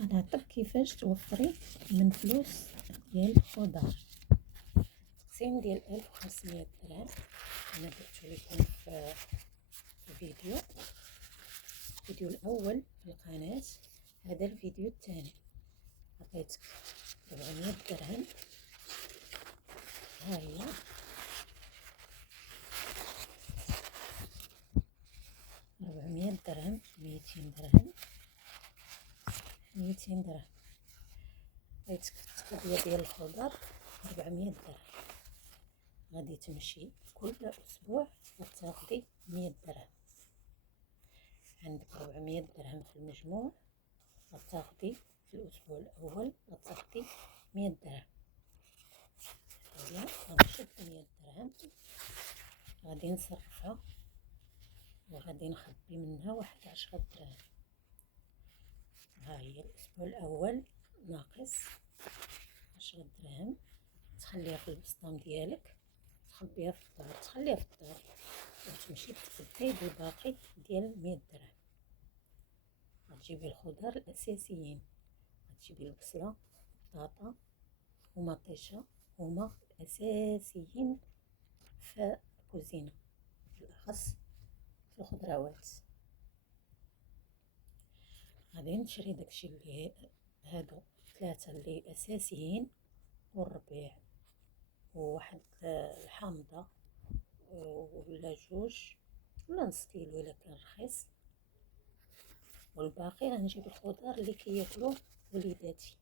غنعطيك كيفاش توفري من فلوس ديال الخضر. التقسيم ديال 1500 درهم انا درتو لكم في الفيديو الاول في القناه. هذا الفيديو الثاني عطيتك 400 درهم، ها هي 400 درهم، 200 درهم، 200 درهم. عطيتك التقضيه ديال الخضر 400 درهم. غادي تمشي كل اسبوع وتاخدي 100 درهم، عندك 400 درهم في المجموع. غتاخدي في الاسبوع الاول غتاخدي 100 درهم. هي غنشد 100 درهم غادي نصرفها وغادي نخبي منها واحد 10 دراهم. ها هي الاسبوع الاول ناقص 10 دراهم، تخليها في البسطام ديالك، تخبيها في الدار، تخليها في الدار وتمشي تبداي بالباقي ديال 100 درهم. غتجيبي الخضر الاساسيين، غتجيبي البصله، البطاطا ومطيشه، هما الاساسيين في الكوزينه بالاخص في الخضروات. غادي نشري داكشي اللي هادو ثلاثه اللي اساسيين، والربيع وواحد الحامضه ولا جوج ولا نص كيلو الا كان رخيص، والباقي غنجيب الخضر اللي كياكلوه وليداتي.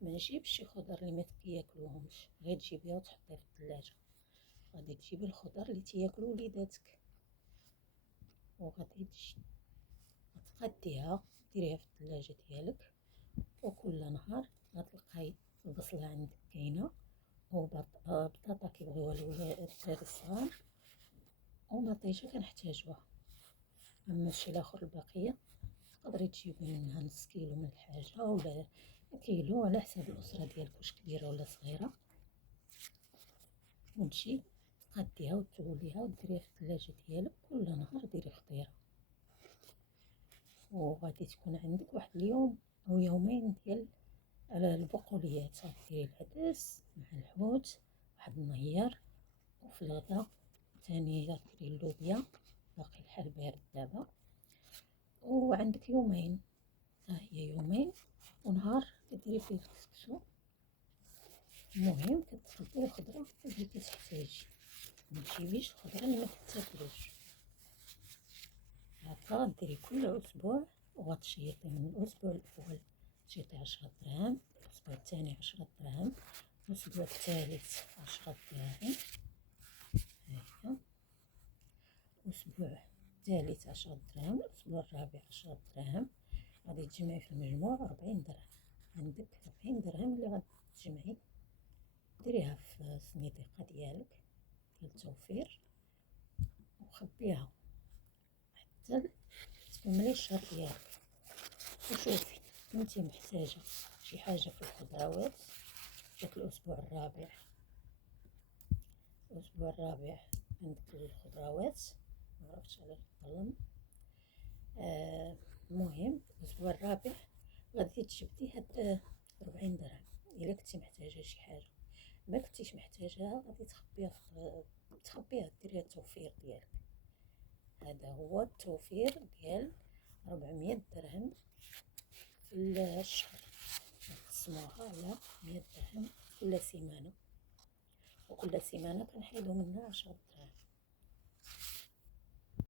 ما نجيبش شي خضر اللي ما كياكلوهمش، غير تجيبيها وتحطيها في الثلاجه. غادي تجيبي الخضر اللي تياكلو وليداتك وغادي تقديها ديريها في الثلاجه ديالك، وكل نهار غتلقاي البصله عندك كاينه وبطاطا كيبغيوها الدراري الصغار ومطيشه كنحتاجوها. اما الشي الاخر البقيه تقدري تجيبي منها نص كيلو من الحاجه ولا كيلو على حساب الاسره ديالك واش كبيره ولا صغيره، وتجي تقديها وتوليها وديريها في الثلاجه ديالك. كل نهار ديري فطيره، وغادي تكون عندك واحد اليوم او يومين ديال البقوليات. غديري العدس مع الحوت واحد النهيار، وفي الغدا ثاني غديري اللوبيا، باقي الحال بارد دابا، وعندك يومين. ها هي يومين ونهار كديري فيه الكسكسو. المهم كتخدي الخضره اللي كتحتاجي، ما تجيبيش الخضره اللي ما كتاكلوش. هكا ديري كل اسبوع وغتشيطي. من الاسبوع الاول تشيطي 10 دراهم، الاسبوع الثاني 10 دراهم، الاسبوع الثالث 10 دراهم، هاهي الاسبوع الثالث 10 دراهم، الاسبوع الرابع 10 دراهم. غادي تجمعي في المجموع 40 درهم. عندك 40 درهم اللي غتجمعي ديريها في الصنيديقه ديالك ديال التوفير وخبيها حتى تكملي الشهر ديالك. وشوفي كنتي محتاجه شي حاجه في الخضروات، جاك الاسبوع الرابع عندك الخضروات، معرفتش على الظلم. المهم الاسبوع الرابع غادي تجبدي هاد 40 درهم. الا كنتي محتاجه شي حاجه، ما كنتيش محتاجاها غادي تخبيها ديريها التوفير ديالك. هذا هو التوفير ديال 400 درهم في الشهر. نقسموها على 100 درهم كل سيمانه، وكل سيمانه كنحيدو منها 10 درهم.